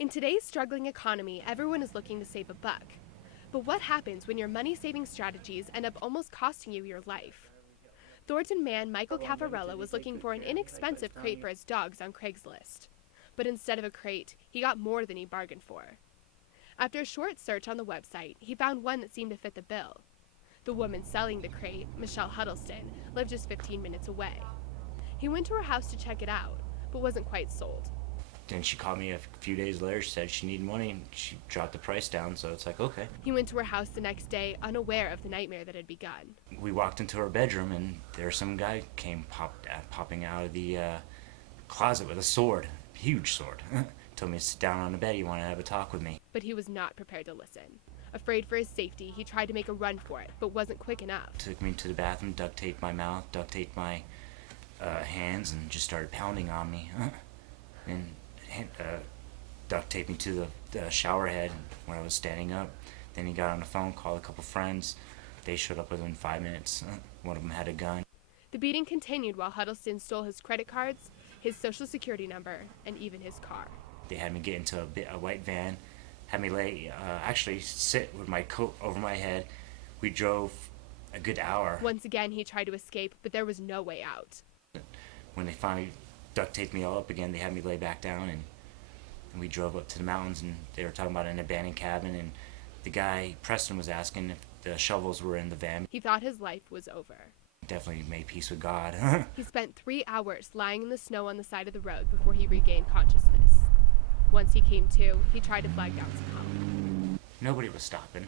In today's struggling economy, everyone is looking to save a buck. But what happens when your money-saving strategies end up almost costing you your life? Thornton man Michael Caparella was looking for an inexpensive crate for his dogs on Craigslist. But instead of a crate, he got more than he bargained for. After a short search on the website, he found one that seemed to fit the bill. The woman selling the crate, Michelle Huddleston, lived just 15 minutes away. He went to her house to check it out, but wasn't quite sold. Then she called me a few days later. She said she needed money, and she dropped the price down, so it's like, okay. He went to her house the next day, unaware of the nightmare that had begun. We walked into her bedroom, and there some guy came popping out of the closet with a sword, huge sword. Told me to sit down on the bed. He wanted to have a talk with me. But he was not prepared to listen. Afraid for his safety, he tried to make a run for it, but wasn't quick enough. Took me to the bathroom, duct taped my mouth, duct taped my hands, and just started pounding on me. And duct taped me to the shower head when I was standing up. Then he got on the phone, called a couple friends. They showed up within 5 minutes. One of them had a gun. The beating continued while Huddleston stole his credit cards, his social security number, and even his car. They had me get into a white van, had me actually sit with my coat over my head. We drove a good hour. Once again, he tried to escape, but there was no way out. When they finally duct taped me all up again, they had me lay back down, and we drove up to the mountains, and they were talking about an abandoned cabin, and the guy, Preston, was asking if the shovels were in the van. He thought his life was over. Definitely made peace with God. He spent 3 hours lying in the snow on the side of the road before he regained consciousness. Once he came to, he tried to flag down some help. Nobody was stopping.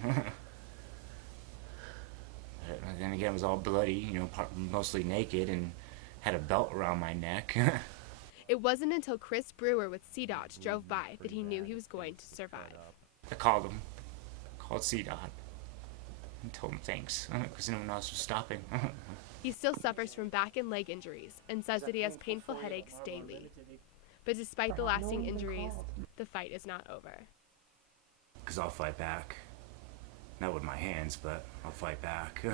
Then again, it was all bloody, mostly naked, and had a belt around my neck. It wasn't until Chris Brewer with CDOT drove by that he knew he was going to survive. I called him, called CDOT, and told him thanks, because no one else was stopping. He still suffers from back and leg injuries and says that he has painful headaches daily. But despite the lasting injuries, the fight is not over. Because I'll fight back. Not with my hands, but I'll fight back.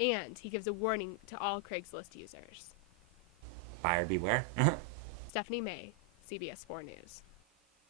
And he gives a warning to all Craigslist users. Buyer beware. Stephanie May, CBS 4 News.